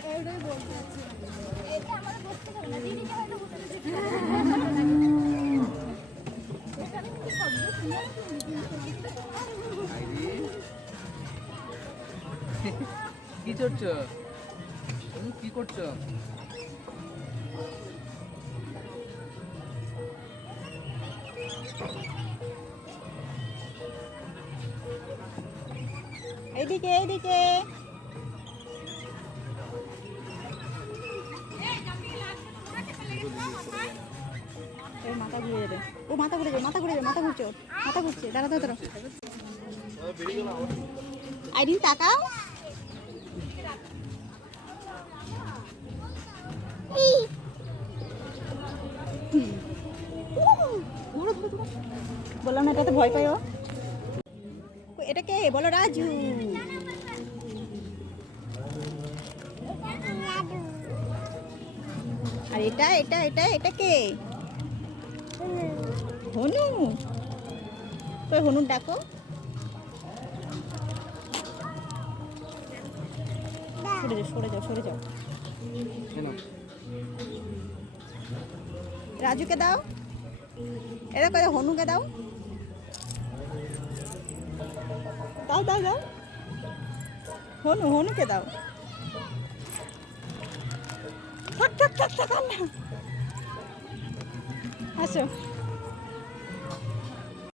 কি করছো? কি করছো? এইদিকে এইদিকে মাথা ঘুরে যাবে। ও মাথা ঘুরে যাবে, মাথা ঘুরে যাবে, মাথা ঘুরছে, মাথা ঘুরছে। দাঁড়া দাঁড়া আইরিন তাকাও। বললাম না এটাতে ভয় পাই ও। এটা কে বলো? রাজু। আর এটা এটা এটা এটা কে? হনু। তো হনুর ডাকো। সরে যাও সরে যাও সরে যাও। রাজুকে দাও। এটা করে হনুকে দাও। দাও দাও দাও। হনু হনুকে দাও। থাক থাক থাক থাক না। আসো।